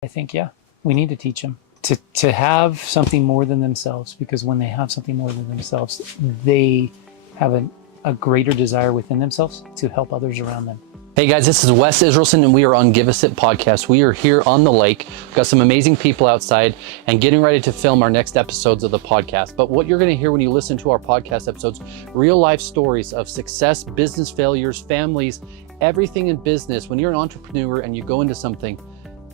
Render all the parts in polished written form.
I think, yeah, we need to teach them to have something more than themselves, because when they have something more than themselves, they have a greater desire within themselves to help others around them. Hey guys, this is Wes Israelson and we are on Give a Sip podcast. We are here on the lake. We've got some amazing people outside and getting ready to film our next episodes of the podcast. But what you're going to hear when you listen to our podcast episodes, real life stories of success, business failures, families, everything in business. When you're an entrepreneur and you go into something,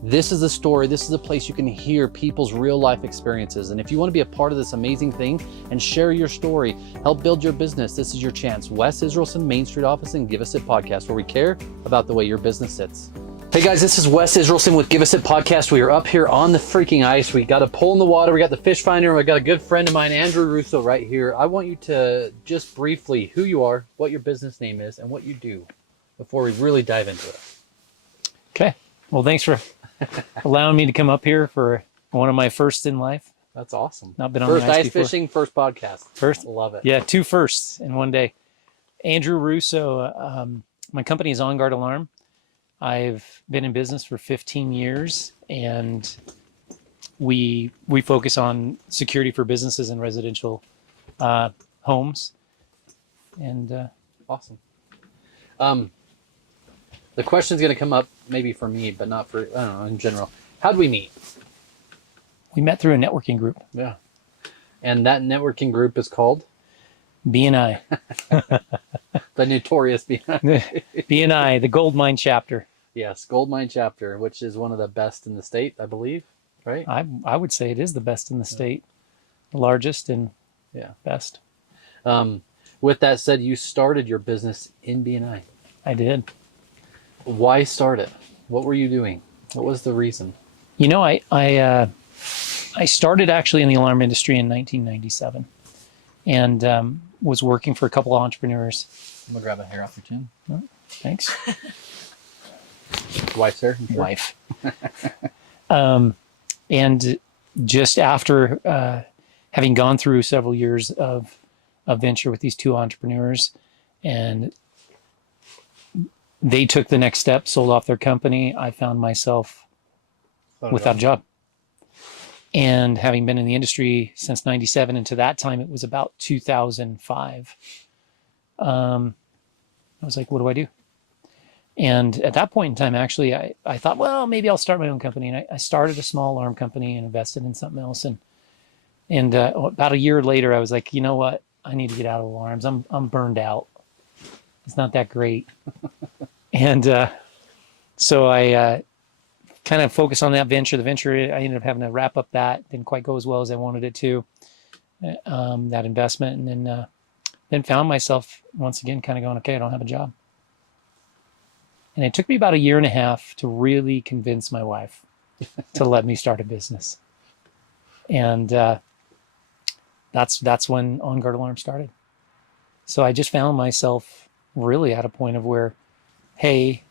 this is the story. This is a place you can hear people's real life experiences. And if you want to be a part of this amazing thing and share your story, help build your business, this is your chance. Wes Israelson, Main Street Office and Give a Sip podcast, where we care about the way your business sits. Hey guys, this is Wes Israelson with Give a Sip podcast. We are up here on the freaking ice. We got a pole in the water. We got the fish finder. And we got a good friend of mine, Andrew Russo, right here. I want you to just briefly who you are, what your business name is, and what you do before we really dive into it. Okay. Well, thanks for allowing me to come up here for one of my firsts in life. That's awesome. Not been on first the ice ice before. Fishing, first podcast. First, love it. Yeah, 2 firsts in one day. Andrew Russo. My company is On Guard Alarm. I've been in business for 15 years, and we focus on security for businesses and residential homes. And awesome. The question's going to come up maybe for me, but not for, I don't know, in general. How'd we meet? We met through a networking group. Yeah. And that networking group is called? BNI. The notorious BNI. BNI, the Gold Mine chapter. Yes, Gold Mine chapter, which is one of the best in the state, I believe, right? I would say it is the best in the state. The largest and best. With that said, you started your business in BNI. I did. Why start it? What were you doing? What was the reason? You know, I started actually in the alarm industry in 1997, and was working for a couple of entrepreneurs. I'm gonna grab a hair off your chin. Oh, thanks. Wife, sir. Wife. And just after having gone through several years of venture with these 2 entrepreneurs, and they took the next step, sold off their company, I found myself without a job. And having been in the industry since 97, and to that time it was about 2005, I was like, what do I do? And at that point in time, actually, I thought, well, maybe I'll start my own company. And I started a small alarm company and invested in something else. And about a year later, I was like, you know what? I need to get out of alarms. I'm burned out. It's not that great. And so I kind of focused on that venture. The venture, I ended up having to wrap up that. Didn't quite go as well as I wanted it to, that investment. And then found myself once again kind of going, okay, I don't have a job. And it took me about a year and a half to really convince my wife to let me start a business. And that's when On Guard Alarm started. So I just found myself really at a point of where, hey,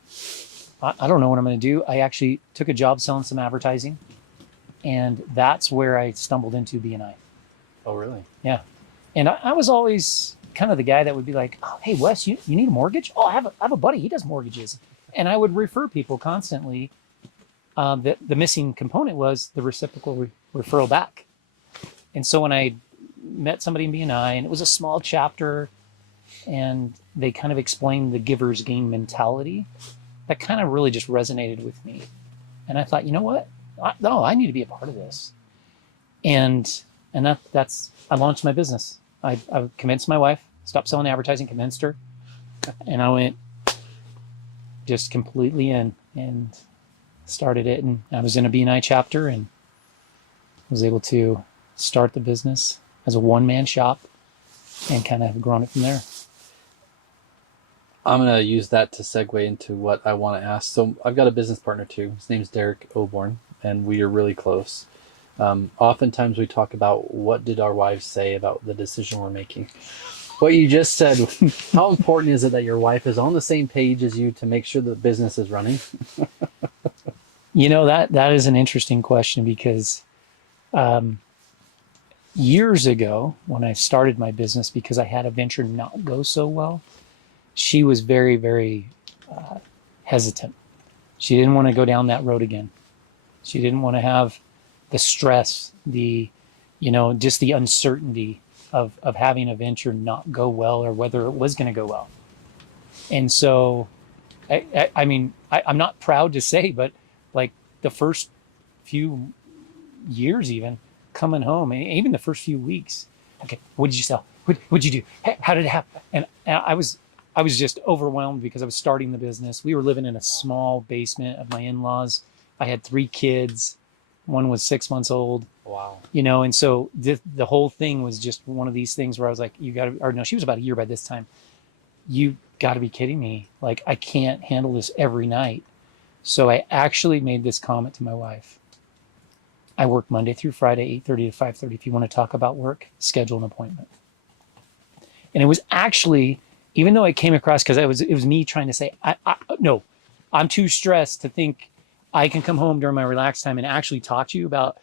I don't know what I'm going to do. I actually took a job selling some advertising, and that's where I stumbled into BNI. Oh, really? Yeah. And I was always kind of the guy that would be like, oh, hey, Wes, you need a mortgage? Oh, I have a buddy. He does mortgages. And I would refer people constantly. The missing component was the reciprocal referral back. And so when I met somebody in BNI, and it was a small chapter, and they kind of explained the giver's gain mentality, that kind of really just resonated with me. And I thought, you know what? I need to be a part of this. And that's I launched my business. I convinced my wife, stopped selling advertising, convinced her, and I went just completely in and started it. And I was in a BNI chapter and was able to start the business as a one-man shop and kind of have grown it from there. I'm going to use that to segue into what I want to ask. So I've got a business partner too. His name's Derek Oborn, and we are really close. Oftentimes we talk about what did our wives say about the decision we're making. What you just said, how important is it that your wife is on the same page as you to make sure the business is running? You know, that is an interesting question, because years ago when I started my business, because I had a venture not go so well, she was very, very hesitant. She didn't want to go down that road again. She didn't want to have the stress, just the uncertainty of having a venture not go well or whether it was going to go well. And so, I'm not proud to say, but like the first few years, even coming home, and even the first few weeks, okay, what did you sell? What'd you do? Hey, how did it happen? And I was just overwhelmed because I was starting the business. We were living in a small basement of my in-laws. I had 3 kids. One was 6 months old. Wow. And so the whole thing was just one of these things where I was like, she was about a year by this time. You got to be kidding me. Like, I can't handle this every night. So I actually made this comment to my wife. I work Monday through Friday, 8:30 to 5:30. If you want to talk about work, schedule an appointment. And it was actually, even though it came across, because it was me trying to say, no, I'm too stressed to think I can come home during my relaxed time and actually talk to you about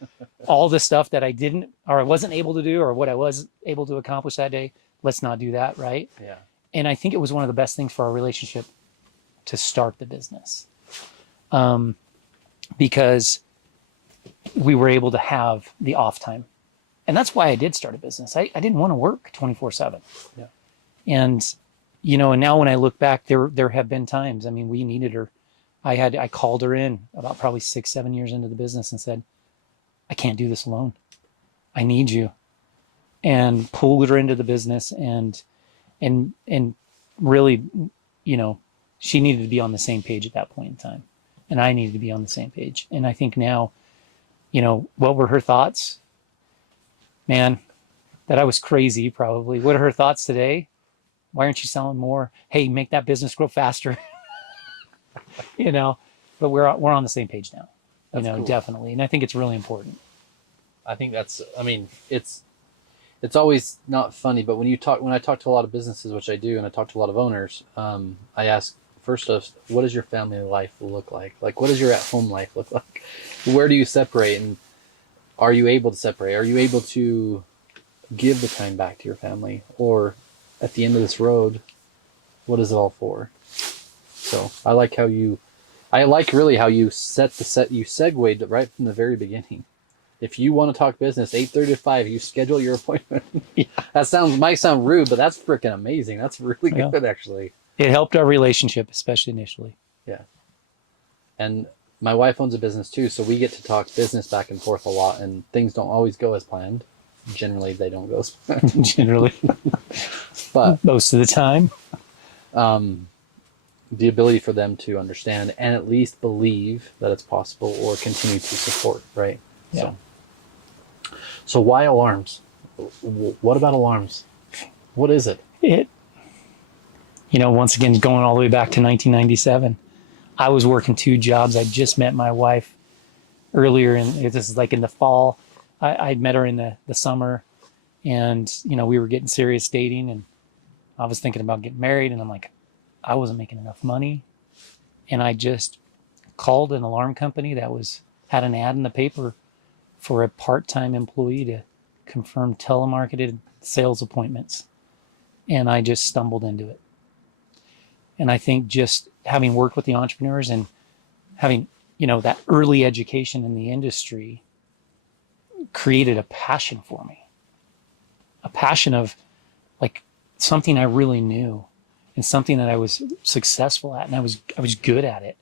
all the stuff that I didn't, or I wasn't able to do, or what I was able to accomplish that day. Let's not do that, right? Yeah. And I think it was one of the best things for our relationship to start the business, because we were able to have the off time. And that's why I did start a business. I didn't want to work 24/7. Yeah. And, and now when I look back, there have been times, we needed her. I called her in about probably 6-7 years into the business and said, I can't do this alone. I need you. And pulled her into the business and really, she needed to be on the same page at that point in time. And I needed to be on the same page. And I think now, what were her thoughts? Man, that I was crazy probably. What are her thoughts today? Why aren't you selling more? Hey, make that business grow faster. But we're on the same page now. That's cool. Definitely. And I think it's really important. I think it's always not funny, but when I talk to a lot of businesses, which I do, and I talk to a lot of owners, I ask first off, what does your family life look like? Like, what does your at-home life look like? Where do you separate, and are you able to separate? Are you able to give the time back to your family? Or at the end of this road, what is it all for? So I like really how you you segued right from the very beginning. If you want to talk business, 8:30 to 5, you schedule your appointment. Yeah. That might sound rude, but that's freaking amazing. That's really good, actually. It helped our relationship, especially initially. Yeah. And my wife owns a business too, so we get to talk business back and forth a lot, and things don't always go as planned. Generally, they don't go as planned. Generally. But most of the time. The ability for them to understand and at least believe that it's possible or continue to support, right? Yeah. So why alarms? What about alarms? What is it? Once again, going all the way back to 1997, I was working 2 jobs. I just met my wife earlier, and this is like in the fall. I'd met her in the summer, and, we were getting serious dating, and I was thinking about getting married, and I'm like, I wasn't making enough money. And I just called an alarm company that had an ad in the paper for a part-time employee to confirm telemarketed sales appointments. And I just stumbled into it. And I think just having worked with the entrepreneurs and having, that early education in the industry created a passion for me. A passion of like something I really knew and something that I was successful at, and I was good at it.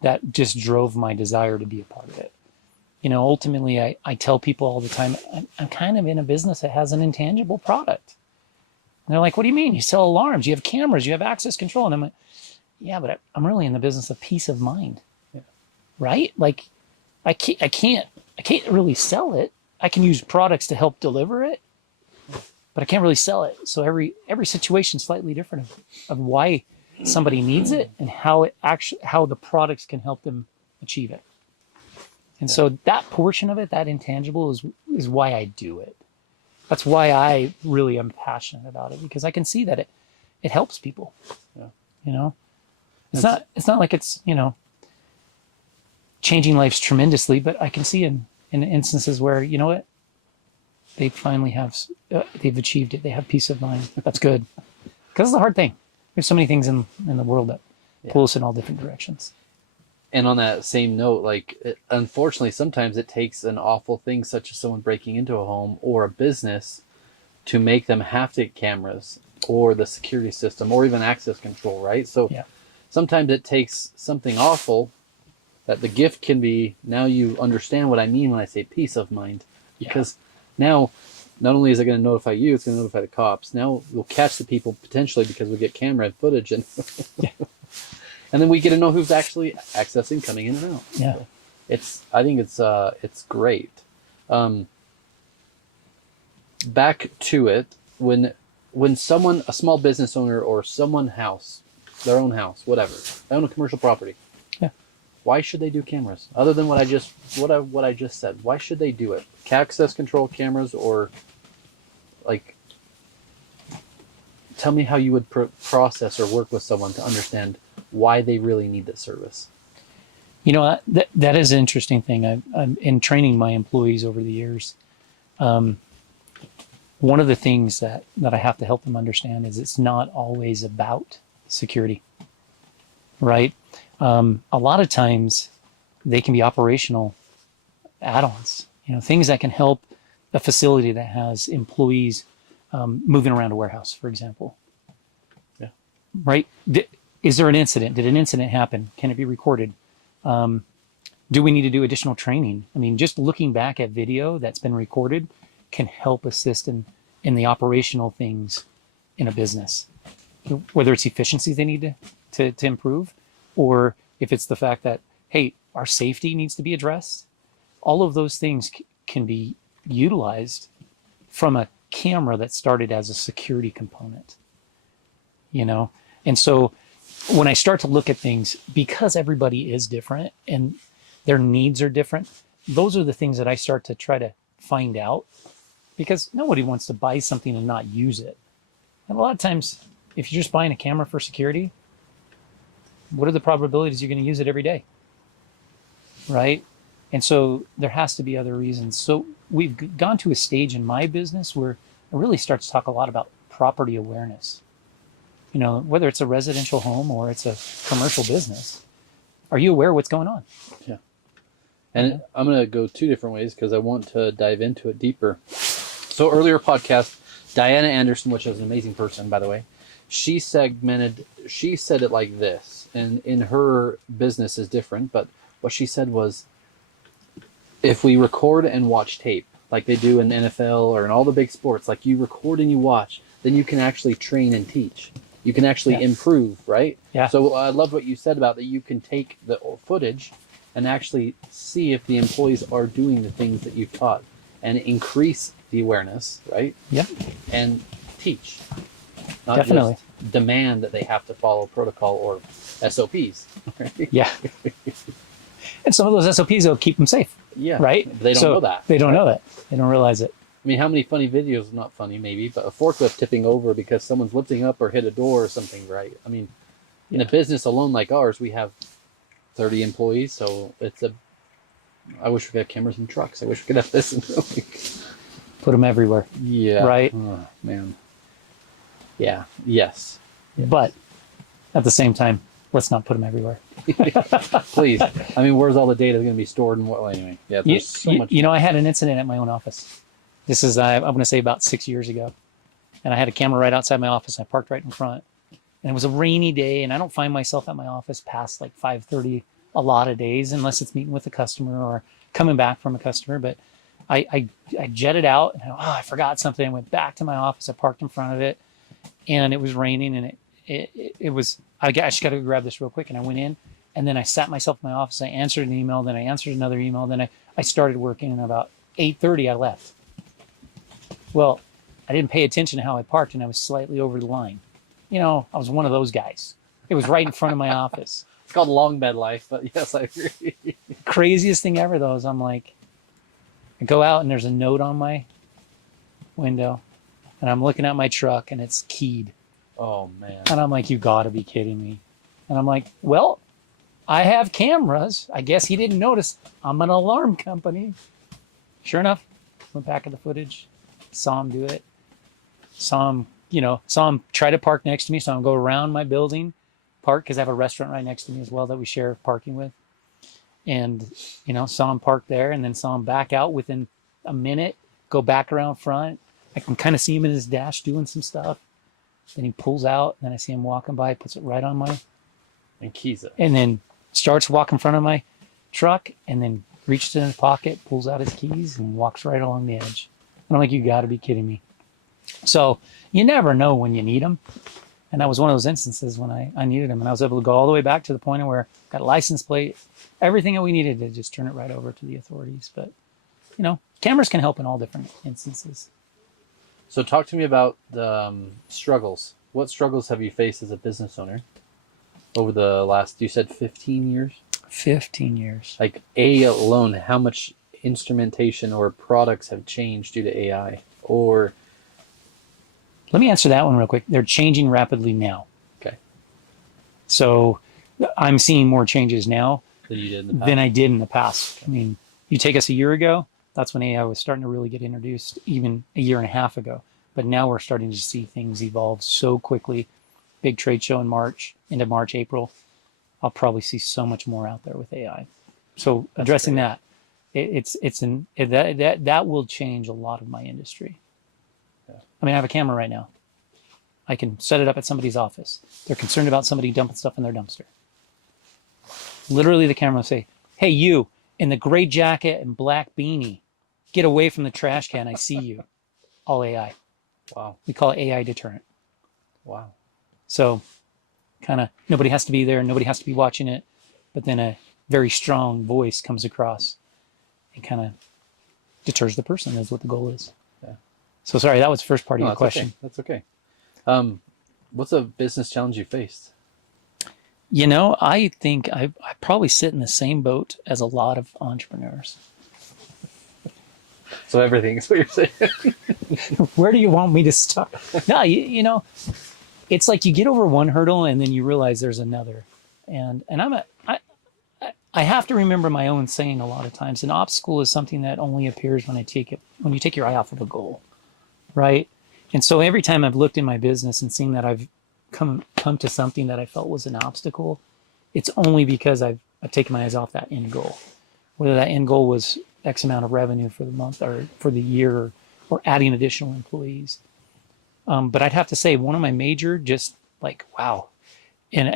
That just drove my desire to be a part of it. Ultimately, I tell people all the time, I'm kind of in a business that has an intangible product. And they're like, what do you mean? You sell alarms, you have cameras, you have access control. And I'm like, yeah, but I'm really in the business of peace of mind. Yeah. Right? Like, I can't really sell it. I can use products to help deliver it, but I can't really sell it. So every situation is slightly different of why somebody needs it and how the products can help them achieve it. And so that portion of it, that intangible, is why I do it. That's why I really am passionate about it, because I can see that it helps people. Yeah. It's not like it's, changing lives tremendously, but I can see in instances where, they finally they've achieved it. They have peace of mind. That's good. Because it's a hard thing. There's so many things in the world that pull us in all different directions. And on that same note, like, unfortunately, sometimes it takes an awful thing such as someone breaking into a home or a business to make them have to get cameras or the security system or even access control, right? So Yeah. sometimes it takes something awful that the gift can be, now you understand what I mean when I say peace of mind. Because now, not only is it going to notify you, it's going to notify the cops. Now we'll catch the people potentially because we get camera footage, and and then we get to know who's actually accessing, coming in and out. Yeah. So I think it's great. Back to it, when someone, a small business owner or someone their own house, whatever, they own a commercial property. Yeah. Why should they do cameras? Other than what I just said, why should they do it? Access control cameras, or like, tell me how you would process or work with someone to understand why they really need this service. You know, that is an interesting thing. I'm in training my employees over the years. One of the things that I have to help them understand is it's not always about security, right? A lot of times they can be operational add-ons, things that can help a facility that has employees moving around a warehouse, for example. Yeah. Right? Is there an incident? Did an incident happen? Can it be recorded? Do we need to do additional training? I mean, just looking back at video that's been recorded can help assist in the operational things in a business, whether it's efficiency they need to improve, or if it's the fact that, hey, our safety needs to be addressed. All of those things can be utilized from a camera that started as a security component, And so when I start to look at things, because everybody is different and their needs are different, those are the things that I start to try to find out, because nobody wants to buy something and not use it. And a lot of times, if you're just buying a camera for security, what are the probabilities you're going to use it every day? Right? And so there has to be other reasons. So we've gone to a stage in my business where I really start to talk a lot about property awareness. Whether it's a residential home or it's a commercial business, are you aware of what's going on? Yeah. And I'm going to go two different ways because I want to dive into it deeper. So earlier podcast, Diana Anderson, which is an amazing person, by the way, she said it like this, and in her business is different, but what she said was, if we record and watch tape, like they do in NFL or in all the big sports, like you record and you watch, then you can actually train and teach. You can actually improve, right? Yeah. So I love what you said about that. You can take the footage and actually see if the employees are doing the things that you've taught and increase the awareness, right? Yeah. And teach. Not Definitely. just demand that they have to follow protocol or SOPs. Right? Yeah. And some of those SOPs will keep them safe. Yeah. Right? They don't know that. They don't know that. They don't realize it. I mean, how many funny videos, not funny maybe, but a forklift tipping over because someone's lifting up or hit a door or something, right? I mean, in a business alone like ours, we have 30 employees, so I wish we could have cameras in trucks. I wish we could have this. Put them everywhere. Yeah. Right? Oh, man. Yeah. Yes. But at the same time, let's not put them everywhere. Please. I mean, where's all the data going to be stored and what? Well, anyway. Yeah. There's so much. I had an incident at my own office. This is, I'm going to say about 6 years ago. And I had a camera right outside my office. I parked right in front. And it was a rainy day. And I don't find myself at my office past like 5:30 a lot of days, unless it's meeting with a customer or coming back from a customer. But I jetted out and I forgot something. I went back to my office. I parked in front of it. And it was raining. And it was, I just got to grab this real quick. And I went in. And then I sat myself in my office. I answered an email. Then I answered another email. Then I started working. And about 8:30 I left. Well, I didn't pay attention to how I parked, and I was slightly over the line. I was one of those guys. It was right in front of my office. It's called long bed life, but yes, I agree. Craziest thing ever, though, is I'm like, I go out and there's a note on my window, and I'm looking at my truck, and it's keyed. Oh, man. And I'm like, you got to be kidding me. And I'm like, well, I have cameras. I guess he didn't notice. I'm an alarm company. Sure enough, went back at the footage. Saw him do it. Saw him try to park next to me. Saw him go around my building, park, because I have a restaurant right next to me as well that we share parking with. and, saw him park there, and then saw him back out within a minute, go back around front. I can kind of see him in his dash doing some stuff. Then he pulls out, and then I see him walking by, puts it right on my, And keys it. and then starts walking in front of my truck, and then reaches in his pocket, pulls out his keys, and walks right along the edge. And I'm like, you got to be kidding me. So you never know when you need them. And that was one of those instances when I needed them. And I was able to go all the way back to the point of where I got a license plate, everything that we needed to just turn it right over to the authorities. But, cameras can help in all different instances. So talk to me about the struggles. What struggles have you faced as a business owner over the last, you said 15 years? 15 years. Like AI alone, how much instrumentation or products have changed due to AI? Or Let me answer that one real quick. They're changing rapidly now. okay, So I'm seeing more changes now than you did in the past. than I did in the past. I mean, you take us a year ago, that's when AI was starting to really get introduced, even a year and a half ago. But now we're starting to see things evolve so quickly. Big trade show in March, into March, April. I'll probably see so much more out there with AI. So addressing that, that will change a lot of my industry. Yeah. I mean, I have a camera right now. I can set it up at somebody's office. They're concerned about somebody dumping stuff in their dumpster. Literally, the camera will say, "Hey, you in the gray jacket and black beanie, get away from the trash can. I see you." All AI. Wow. We call it AI deterrent. Wow. So kind of nobody has to be there. Nobody has to be watching it. But then a very strong voice comes across and kind of deters the person. That's what the goal is. Yeah. So sorry, that was the first part of your question. Okay. That's okay. What's a business challenge you faced? I think I probably sit in the same boat as a lot of entrepreneurs. So everything is what you're saying. Where do you want me to start? No, it's like you get over one hurdle and then you realize there's another. And I have to remember my own saying a lot of times. An obstacle is something that only appears when you take your eye off of a goal, right? And so every time I've looked in my business and seen that I've come to something that I felt was an obstacle, it's only because I've taken my eyes off that end goal. Whether that end goal was X amount of revenue for the month or for the year, or adding additional employees. But I'd have to say one of my major, just like, wow. And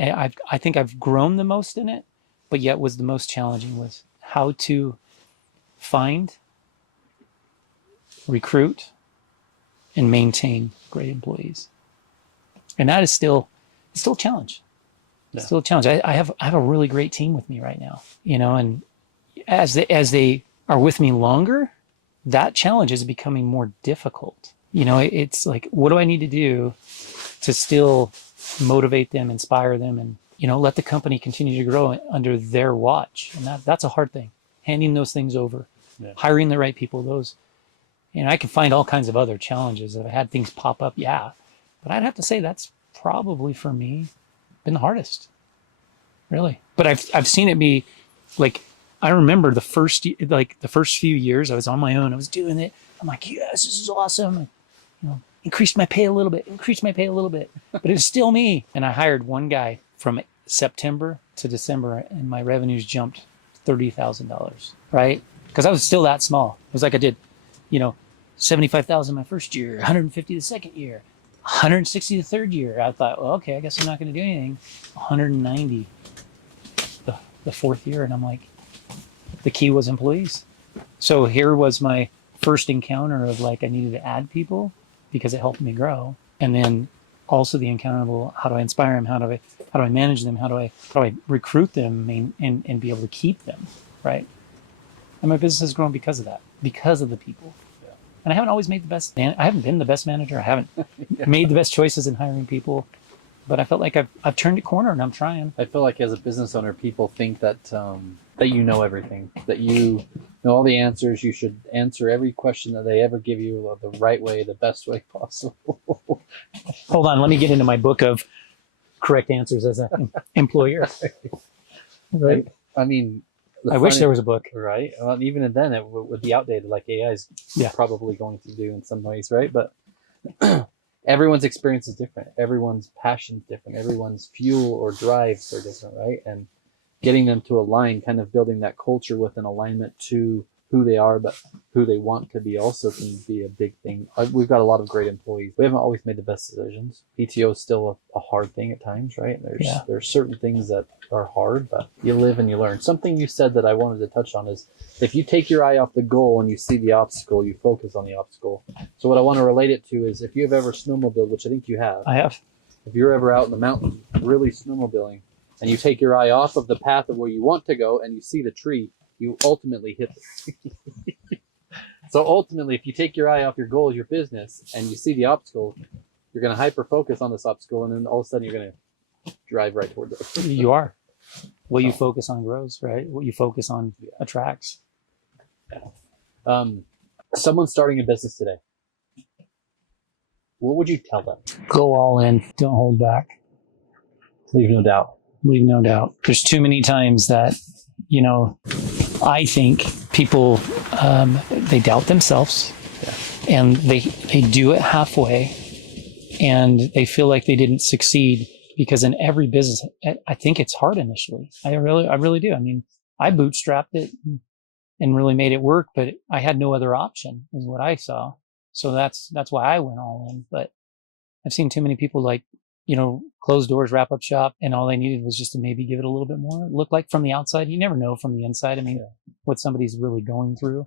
I think I've grown the most in it, but yet was the most challenging was how to find, recruit, and maintain great employees. And that is still a challenge. It's still a challenge. I have a really great team with me right now, and as they are with me longer, that challenge is becoming more difficult. It's like, what do I need to do to still motivate them, inspire them, and, let the company continue to grow under their watch? And that's a hard thing. Handing those things over, hiring the right people, those, I can find all kinds of other challenges. I've had things pop up. Yeah. But I'd have to say that's probably for me been the hardest, really. But I've seen it be like, I remember the first few years I was on my own. I was doing it. I'm like, yes, this is awesome. Increased my pay a little bit. But it was still me. And I hired one guy from September to December, and my revenues jumped $30,000, right? Because I was still that small. It was like I did, 75,000 my first year, 150 the second year, 160 the third year. I thought, well, okay, I guess I'm not going to do anything. 190 the fourth year, and I'm like, the key was employees. So here was my first encounter of like, I needed to add people because it helped me grow. And then also the encounter of, well, how do I inspire them? How do I manage them? How do I recruit them and be able to keep them, right? And my business has grown because of that, because of the people. Yeah. And I haven't always made I haven't been the best manager. I haven't made the best choices in hiring people, but I felt like I've turned a corner and I'm trying. I feel like as a business owner, people think that that you know everything, that you know all the answers. You should answer every question that they ever give you the right way, the best way possible. Hold on, let me get into my book of correct answers as an employer. Right? I mean, I wish there was a book. Right? Well, even then, it would be outdated, like AI is probably going to do in some ways, right? But everyone's experience is different. Everyone's passion is different. Everyone's fuel or drives are different, right? And getting them to align, kind of building that culture with an alignment to who they are, but who they want to be also can be a big thing. We've got a lot of great employees. We haven't always made the best decisions. PTO is still a hard thing at times, right? There's certain things that are hard, but you live and you learn. Something you said that I wanted to touch on is if you take your eye off the goal and you see the obstacle, you focus on the obstacle. So what I want to relate it to is if you've ever snowmobiled, which I think you have. I have. If you're ever out in the mountain really snowmobiling and you take your eye off of the path of where you want to go and you see the tree, you ultimately hit the tree. So ultimately, if you take your eye off your goal, your business, and you see the obstacle, you're going to hyper focus on this obstacle, and then all of a sudden you're going to drive right towards it. You are. What you focus on grows, right? What you focus on attracts. Someone's starting a business today. What would you tell them? Go all in. Don't hold back. Leave no doubt. Leave no doubt. There's too many times that, I think people, they doubt themselves and they do it halfway and they feel like they didn't succeed because in every business, I think it's hard initially. I really do. I mean, I bootstrapped it and really made it work, but I had no other option is what I saw. So that's why I went all in. But I've seen too many people close doors, wrap up shop, and all they needed was just to maybe give it a little bit more. Look like from the outside, you never know from the inside. I mean, what somebody's really going through.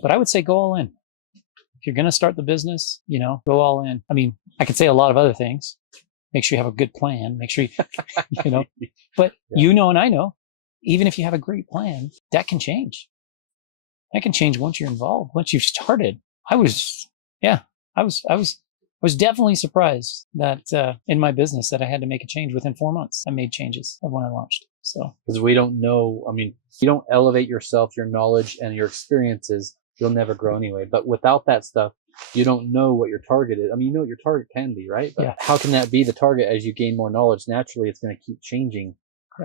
But I would say go all in. If you're going to start the business, go all in. I mean, I could say a lot of other things. Make sure you have a good plan. Make sure but and I know, even if you have a great plan, that can change. That can change once you're involved, once you've started. I was definitely surprised that in my business that I had to make a change within 4 months. I made changes of when I launched. So because we don't know, I mean, you don't elevate yourself, your knowledge and your experiences, you'll never grow anyway. But without that stuff, you don't know what your target is. I mean, you know what your target can be, right? But how can that be the target as you gain more knowledge? Naturally, it's going to keep changing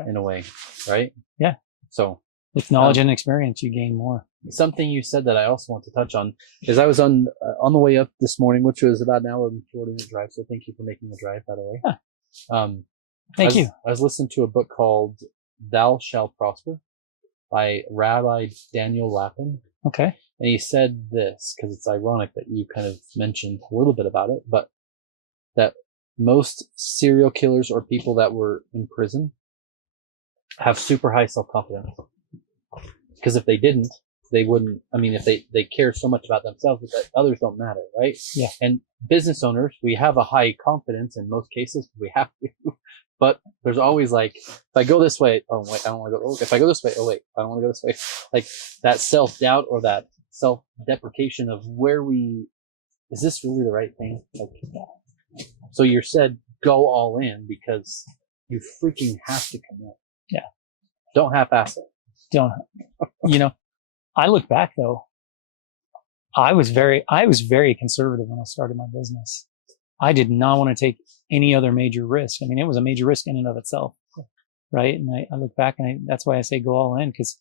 in a way, right? Yeah. So with knowledge and experience, you gain more. Something you said that I also want to touch on is I was on the way up this morning, which was about an hour and 40-minute drive. So thank you for making the drive, by the way. Yeah. Thank you. I was listening to a book called Thou Shalt Prosper by Rabbi Daniel Lapin. Okay. And he said this, because it's ironic that you kind of mentioned a little bit about it, but that most serial killers or people that were in prison have super high self-confidence. Because if they didn't, they wouldn't, I mean, if they care so much about themselves that others don't matter, right? Yeah. And business owners, we have a high confidence in most cases. We have to. But there's always like, if I go this way, oh wait, I don't want to go. If I go this way, oh wait, I don't want to go this way. Like that self-doubt or that self-deprecation of is this really the right thing? Like, so you said go all in because you freaking have to commit. Yeah. Don't half-ass it. Don't, I look back though, I was very conservative when I started my business. I did not want to take any other major risk. I mean, it was a major risk in and of itself, right? And I look back and that's why I say go all in, because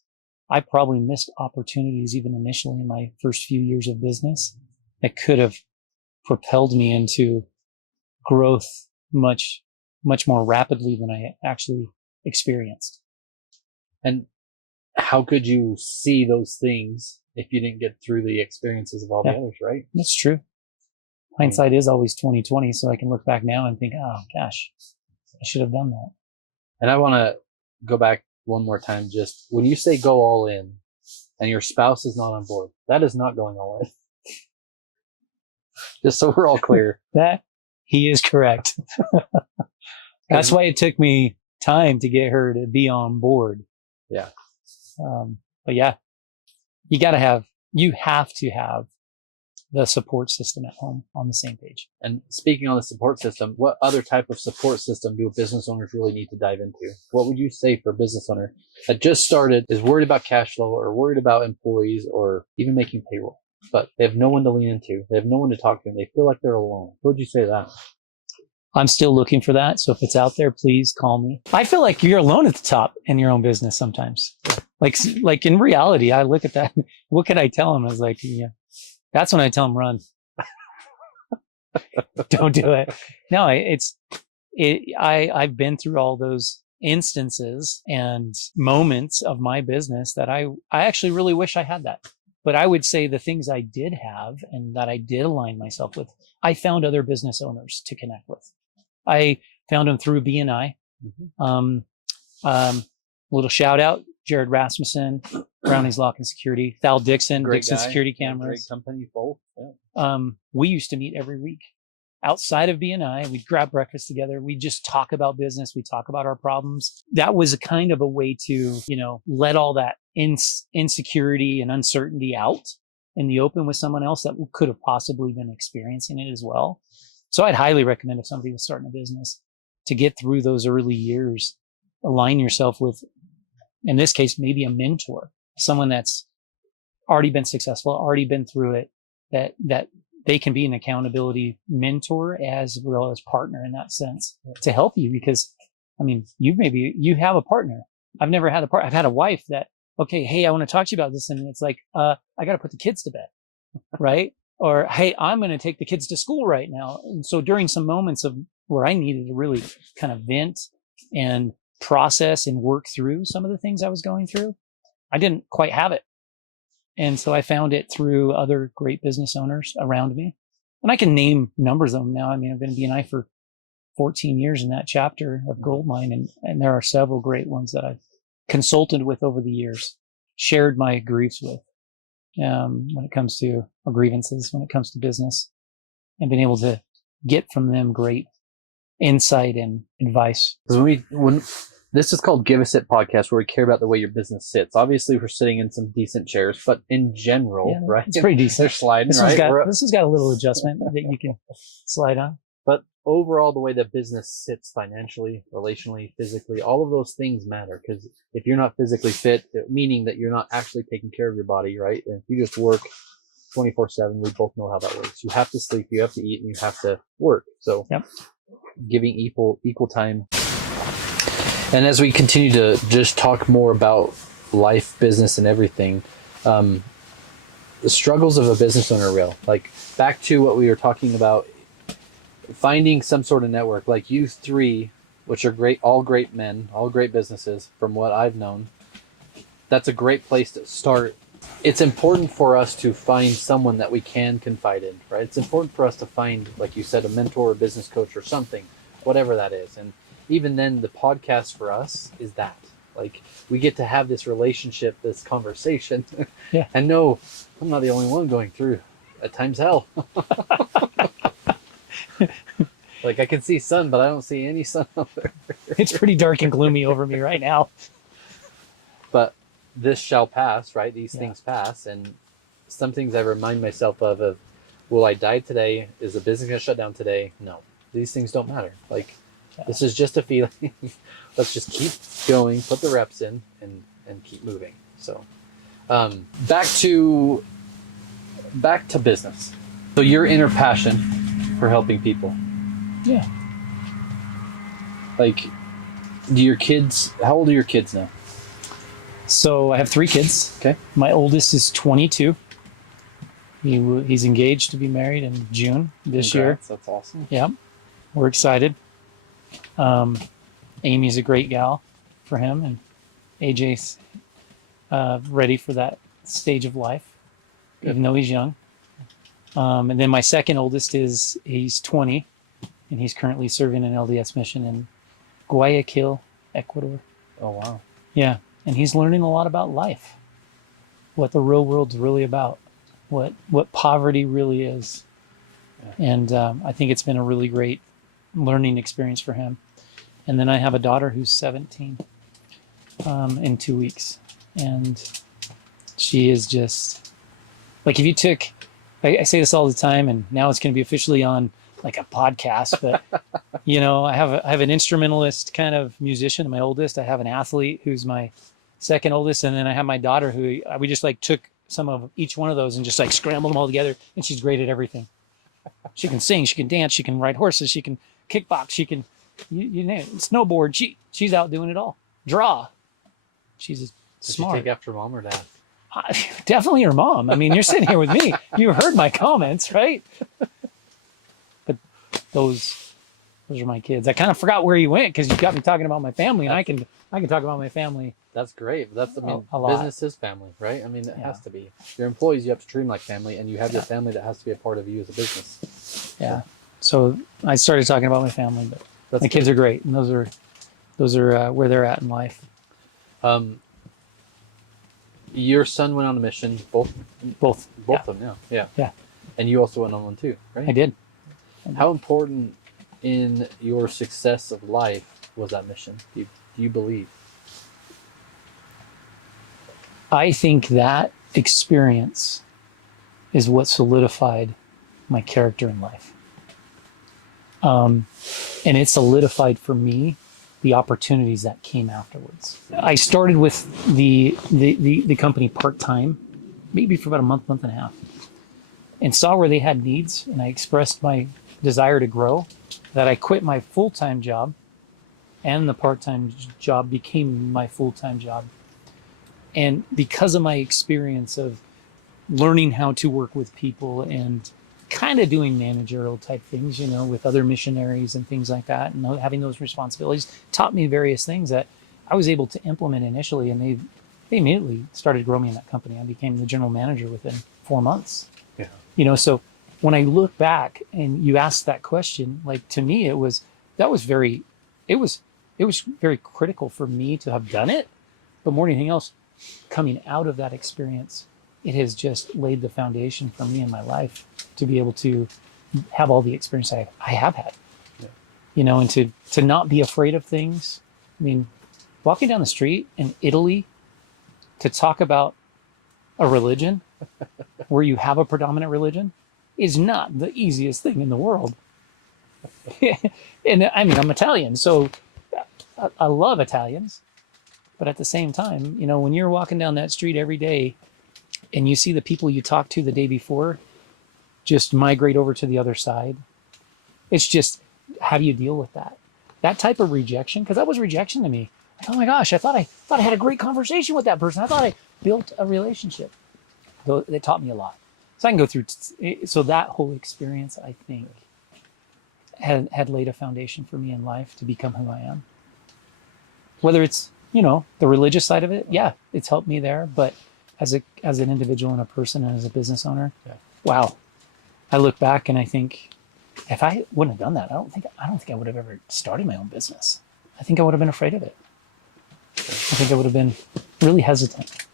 I probably missed opportunities even initially in my first few years of business that could have propelled me into growth much, much more rapidly than I actually experienced. And how could you see those things if you didn't get through the experiences of all the others, right? That's true. Hindsight is always 20/20, so I can look back now and think, oh gosh, I should have done that. And I want to go back one more time. Just when you say go all in and your spouse is not on board, that is not going all in. Just so we're all clear. That he is correct. That's why it took me time to get her to be on board. Yeah. But yeah, you have to have the support system at home on the same page. And speaking on the support system, what other type of support system do business owners really need to dive into? What would you say for a business owner that just started, is worried about cash flow or worried about employees or even making payroll, but they have no one to lean into, they have no one to talk to, and they feel like they're alone? What would you say to that? I'm still looking for that. So if it's out there, please call me. I feel like you're alone at the top in your own business sometimes. Like in reality, I look at that. What could I tell them? I was like, yeah, that's when I tell them run. Don't do it. No, I've been through all those instances and moments of my business that I actually really wish I had that. But I would say the things I did have and that I did align myself with, I found other business owners to connect with. I found them through BNI. Little shout out, Jared Rasmussen, Brownie's Lock and Security, Thal Dixon, Great Dixon guy. Security Yeah, Cameras. great company, both. Yeah. We used to meet every week outside of BNI. We'd grab breakfast together. We'd just talk about business. We'd talk about our problems. That was a kind of a way to, let all that insecurity and uncertainty out in the open with someone else that could have possibly been experiencing it as well. So I'd highly recommend, if somebody was starting a business, to get through those early years, align yourself with, in this case, maybe a mentor, someone that's already been successful, already been through it, that they can be an accountability mentor as well as partner in that sense to help you. Because, you have a partner. I've never had a partner. I've had a wife that, okay, hey, I want to talk to you about this. And it's like, I got to put the kids to bed, right? Or, hey, I'm going to take the kids to school right now. And so during some moments of where I needed to really kind of vent and process and work through some of the things I was going through, I didn't quite have it. And so I found it through other great business owners around me. And I can name numbers of them now. I've been in BNI for 14 years in that chapter of Goldmine. And there are several great ones that I've consulted with over the years, shared my griefs with, when it comes to or grievances, when it comes to business, and been able to get from them great insight and advice. When this is called Give a Sit podcast, where we care about the way your business sits. Obviously, we're sitting in some decent chairs, but in general, right? It's pretty decent. They're sliding, this right? This has got a little adjustment that you can slide on. But overall, the way that business sits financially, relationally, physically, all of those things matter. Because if you're not physically fit, meaning that you're not actually taking care of your body, right? And if you just work 24/7, we both know how that works. You have to sleep, you have to eat, and you have to work. So giving equal time. And as we continue to just talk more about life, business, and everything, the struggles of a business owner are real. Like, back to what we were talking about, finding some sort of network, like you three, which are all great men, all great businesses from what I've known. That's a great place to start. It's important for us to find someone that we can confide in, right? It's important for us to find, like you said, a mentor, a business coach, or something, whatever that is. And even then, the podcast for us is that. Like, we get to have this relationship, this conversation. Yeah. And no, I'm not the only one going through, at times, hell. Like, I can see sun, but I don't see any sun out there. It's pretty dark and gloomy over me right now. But this shall pass, right? These things pass. And some things I remind myself of, will I die today? Is the business going to shut down today? No. These things don't matter. Like, this is just a feeling. Let's just keep going, put the reps in, and keep moving. So, back to business. So your inner passion for helping people. Yeah. Like, how old are your kids now? So I have 3 kids. Okay. My oldest is 22. He's engaged to be married in June this year. That's awesome. Yeah. We're excited. Amy's a great gal for him, and AJ's ready for that stage of life, even though he's young. And then my second oldest he's 20, and he's currently serving an LDS mission in Guayaquil, Ecuador. Oh, wow. Yeah. And he's learning a lot about life, what the real world's really about, what poverty really is. Yeah. And I think it's been a really great learning experience for him. And then I have a daughter who's 17 in 2 weeks. And she is just, like, if you took, I say this all the time, and now it's going to be officially on like a podcast, but I have an instrumentalist kind of musician, my oldest. I have an athlete who's my second oldest. And then I have my daughter who we just like took some of each one of those and just like scrambled them all together. And she's great at everything. She can sing, she can dance, she can ride horses, she can kickbox, she can, you name it, snowboard. She's out doing it all. Draw. She's smart. Did she take after mom or dad? Definitely her mom. I mean, you're sitting here with me. You heard my comments, right? But those Those are my kids. I kind of forgot where you went because you got me talking about my family, and I can talk about my family. That's great. That's, I mean, A lot. business is family, right? I mean, it Yeah. has to be. Your employees, you have to treat them like family, and you have your family that has to be a part of you as a business. Yeah. So I started talking about my family, but That's my kids are great, and those are where they're at in life. Your son went on a mission. Both Yeah. of them. Yeah. Yeah. And you also went on one too, right? I did. How important in your success of life was that mission? Do you believe? I think that experience is what solidified my character in life. And it solidified for me the opportunities that came afterwards. I started with the company part-time, maybe for about a month and a half, and saw where they had needs, and I expressed my desire to grow, that I quit my full-time job, and the part-time job became my full-time job. And because of my experience of learning how to work with people and kind of doing managerial type things, you know, with other missionaries and things like that, and having those responsibilities taught me various things that I was able to implement initially, and they immediately started growing me in that company. I became the general manager within 4 months. Yeah. You know, so when I look back and you ask that question, like, to me, it was very critical for me to have done it, but more than anything else, coming out of that experience, it has just laid the foundation for me in my life to be able to have all the experience I have had. Yeah. You know, and to not be afraid of things. I mean, walking down the street in Italy to talk about a religion where you have a predominant religion is not the easiest thing in the world. And I mean, I'm Italian, so I love Italians. But at the same time, you know, when you're walking down that street every day and you see the people you talked to the day before just migrate over to the other side, it's just, how do you deal with that? That type of rejection, because that was rejection to me. Like, oh my gosh, I thought I had a great conversation with that person. I thought I built a relationship. Though they taught me a lot. So I can go through. So that whole experience, I think, had laid a foundation for me in life to become who I am. Whether it's, you know, the religious side of it, yeah, it's helped me there. But as an individual and a person and as a business owner, wow, I look back and I think, if I wouldn't have done that, I don't think I would have ever started my own business. I think I would have been afraid of it. I think I would have been really hesitant.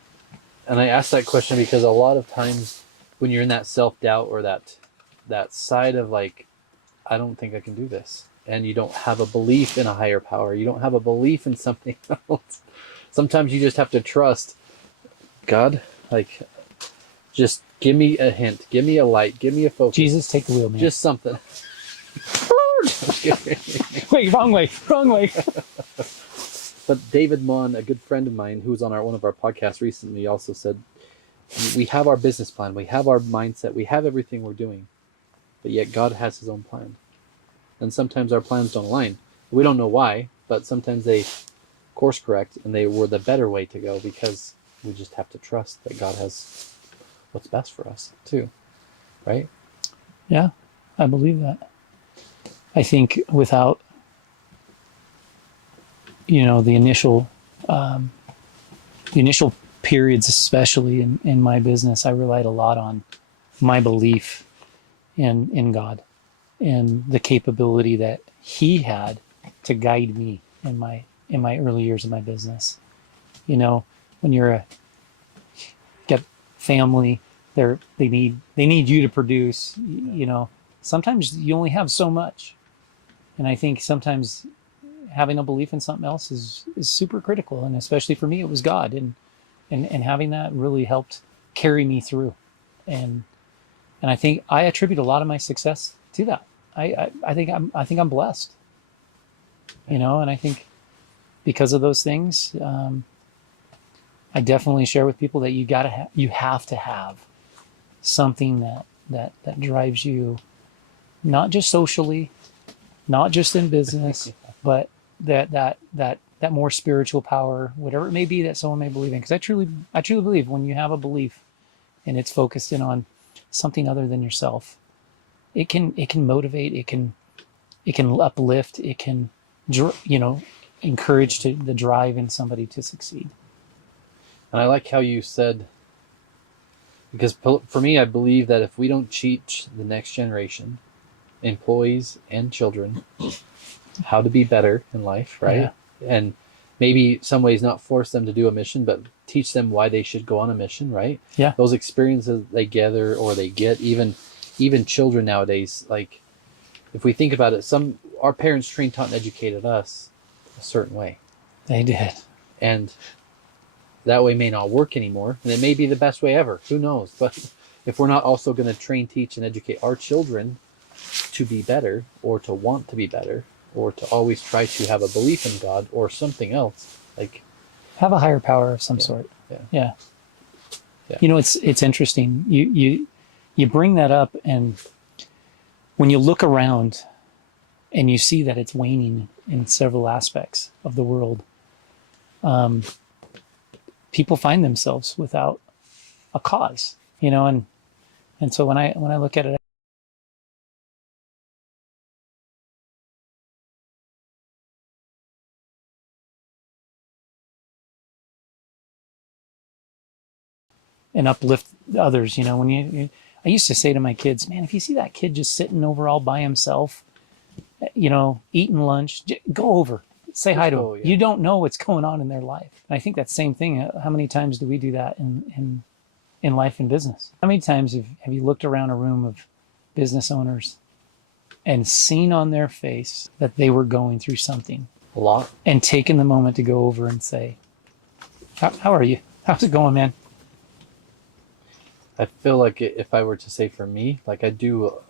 And I ask that question because a lot of times when you're in that self-doubt or that side of like, I don't think I can do this, and you don't have a belief in a higher power, you don't have a belief in something else, sometimes you just have to trust God. Like, just give me a hint, give me a light, give me a focus. Jesus, take the wheel, man. Just something. Wait, wrong way. But David Mon, a good friend of mine who was on one of our podcasts recently, also said, we have our business plan, we have our mindset, we have everything we're doing, but yet God has his own plan. And sometimes our plans don't align. We don't know why, but sometimes they course correct and they were the better way to go, because we just have to trust that God has what's best for us too. Right? Yeah, I believe that. I think without, you know, the initial periods, especially in my business, I relied a lot on my belief in God and the capability that he had to guide me in my early years of my business. You know, when you're got family, they need you to produce, you know, sometimes you only have so much. And I think sometimes having a belief in something else is super critical. And especially for me, it was God. And having that really helped carry me through. And I think I attribute a lot of my success to that. I think I'm blessed, you know, and I think because of those things, I definitely share with people that you have to have something that drives you, not just socially, not just in business, but that more spiritual power, whatever it may be that someone may believe in. Because I truly believe when you have a belief and it's focused in on something other than yourself, it can motivate, it it can uplift, it can, encourage the drive in somebody to succeed. And I like how you said, because for me, I believe that if we don't teach the next generation, employees and children, how to be better in life, right? Yeah. And maybe some ways not force them to do a mission, but teach them why they should go on a mission, right? Yeah. Those experiences they gather or they get, even children nowadays, like if we think about it, our parents trained, taught, and educated us a certain way. They did. And that way may not work anymore. And it may be the best way ever. Who knows? But if we're not also going to train, teach, and educate our children to be better, or to want to be better, or to always try to have a belief in God or something else, like have a higher power of some sort. Yeah. It's interesting. You bring that up, and when you look around and you see that it's waning in several aspects of the world, people find themselves without a cause, and so when I look at it, and uplift others, when I used to say to my kids, man, if you see that kid just sitting over all by himself, eating lunch, go over, say hi to him. Yeah. You don't know what's going on in their life. And I think that same thing. How many times do we do that in life and business? How many times have you looked around a room of business owners and seen on their face that they were going through something? A lot. And taken the moment to go over and say, how are you? How's it going, man? I feel like if I were to say for me, like I don't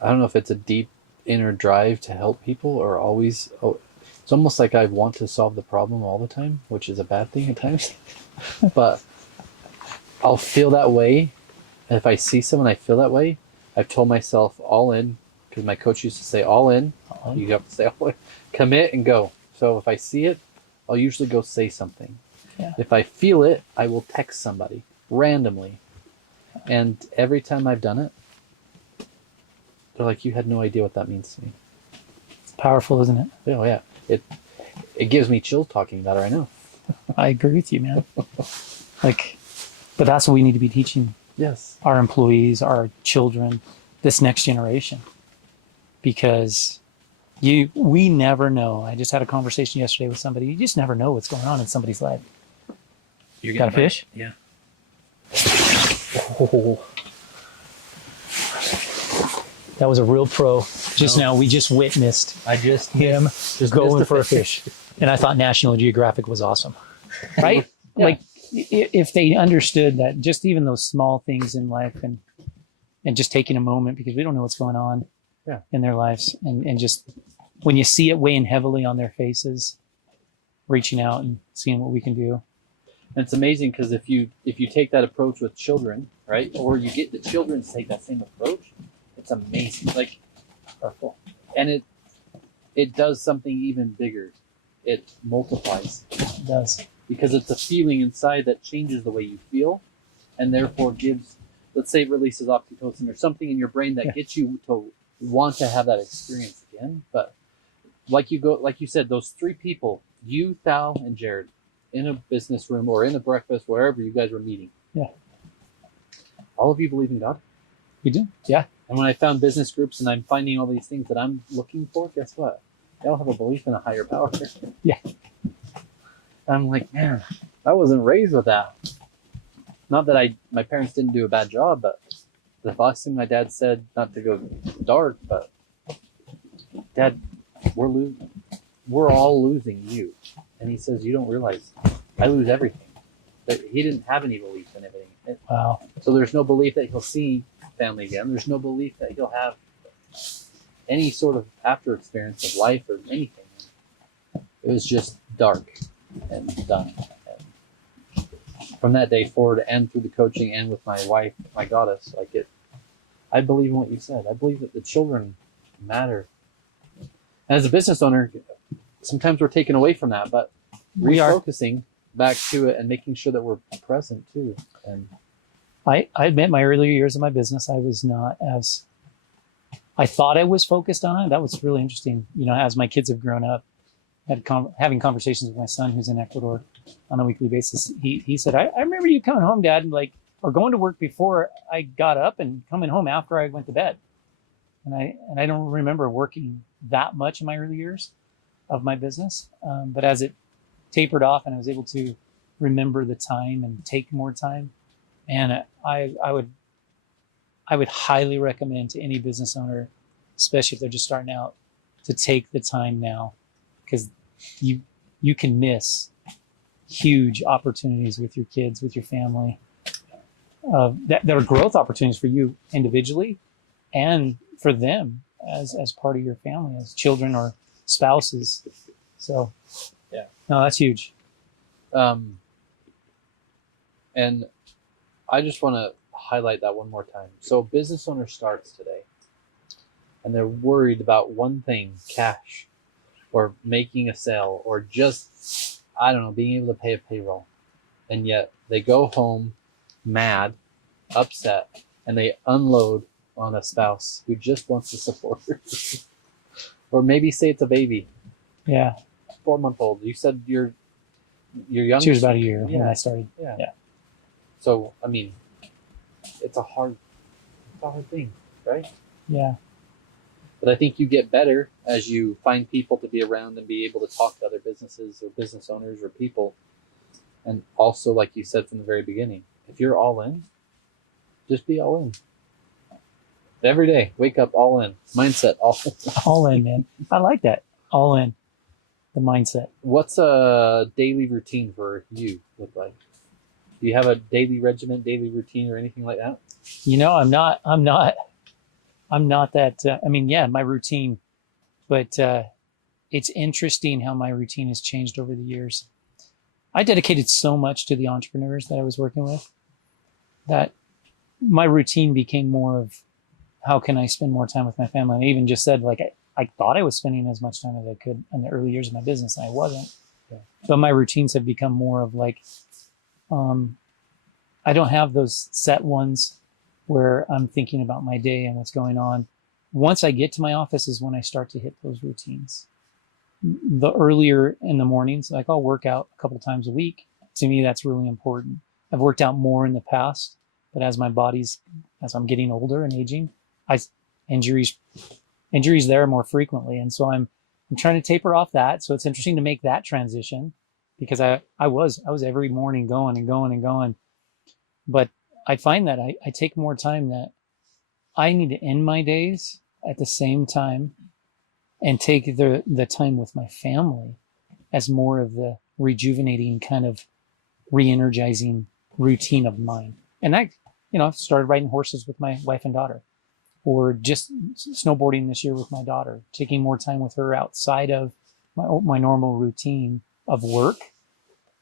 know if it's a deep inner drive to help people or always, it's almost like I want to solve the problem all the time, which is a bad thing at times. But I'll feel that way. And if I see someone I feel that way, I've told myself all in, because my coach used to say all in. You have to say all in, commit and go. So if I see it, I'll usually go say something. Yeah. If I feel it, I will text somebody randomly. And every time I've done it, they're like, you had no idea what that means to me. It's powerful, isn't it? Oh yeah. It gives me chills talking about it right now. I agree with you, man. But that's what we need to be teaching. Yes. Our employees, our children, this next generation. Because we never know. I just had a conversation yesterday with somebody. You just never know what's going on in somebody's life. You got a fish? Yeah. Oh. That was a real pro. Now, we just witnessed him going for a fish. And I thought National Geographic was awesome. Right? Yeah. Like, if they understood that just even those small things in life and just taking a moment, because we don't know what's going on in their lives. And just when you see it weighing heavily on their faces, reaching out and seeing what we can do. And it's amazing because if you take that approach with children, right, or you get the children to take that same approach, it's amazing, like powerful, and it does something even bigger. It multiplies. It does, because it's a feeling inside that changes the way you feel, and therefore gives. Let's say it releases oxytocin or something in your brain that gets you to want to have that experience again. But like you said, those three people, you, Thal, and Jared, in a business room or in a breakfast, wherever you guys were meeting. Yeah. All of you believe in God? We do. Yeah. And when I found business groups and I'm finding all these things that I'm looking for, guess what? They all have a belief in a higher power. Yeah. I'm like, man, I wasn't raised with that. Not that my parents didn't do a bad job, but the last thing my dad said, not to go dark, but Dad, we're all losing you. And he says, you don't realize I lose everything. But he didn't have any belief in everything. Wow. So there's no belief that he'll see family again. There's no belief that he'll have any sort of after experience of life or anything. It was just dark and done. And from that day forward and through the coaching and with my wife, my goddess, I believe in what you said. I believe that the children matter. And as a business owner, sometimes we're taken away from that, but refocusing back to it and making sure that we're present too. And I admit my earlier years of my business, I was not as I thought I was focused on it. That was really interesting. You know, as my kids have grown up, having conversations with my son who's in Ecuador on a weekly basis. He said, I remember you coming home, Dad, like, or going to work before I got up and coming home after I went to bed. And I don't remember working that much in my early years of my business. But as it tapered off and I was able to remember the time and take more time, and I would highly recommend to any business owner, especially if they're just starting out, to take the time now, because you can miss huge opportunities with your kids, with your family, that are growth opportunities for you individually and for them as part of your family, as children or spouses. So yeah, no, that's huge. And I just want to highlight that one more time. So a business owner starts today and they're worried about one thing, cash, or making a sale, or just, I don't know, being able to pay a payroll. And yet they go home mad, upset, and they unload on a spouse who just wants to support her. Or maybe say it's a baby. Yeah. 4-month-old. You said your youngest. She was about a year when Yeah. I started. Yeah. Yeah. So, I mean, it's a hard thing, right? Yeah. But I think you get better as you find people to be around and be able to talk to other businesses or business owners or people. And also, like you said from the very beginning, if you're all in, just be all in. Every day, wake up all in. Mindset, all in. All in, man. I like that. All in. The mindset. What's a daily routine for you look like? Do you have a daily regimen, daily routine, or anything like that? You know, I'm not that, I mean, yeah, my routine, but it's interesting how my routine has changed over the years. I dedicated so much to the entrepreneurs that I was working with that my routine became more of how can I spend more time with my family? And I even just said, like, I thought I was spending as much time as I could in the early years of my business, and I wasn't. Yeah. But my routines have become more of like, I don't have those set ones where I'm thinking about my day and what's going on. Once I get to my office is when I start to hit those routines. The earlier in the mornings, like I'll work out a couple times a week. To me, that's really important. I've worked out more in the past, but as I'm getting older and aging, injuries there more frequently. And so I'm trying to taper off that. So it's interesting to make that transition, because I was every morning going and going and going. But I find that I take more time, that I need to end my days at the same time and take the time with my family as more of the rejuvenating kind of re-energizing routine of mine. And I, I've started riding horses with my wife and daughter, or just snowboarding this year with my daughter, taking more time with her outside of my normal routine of work.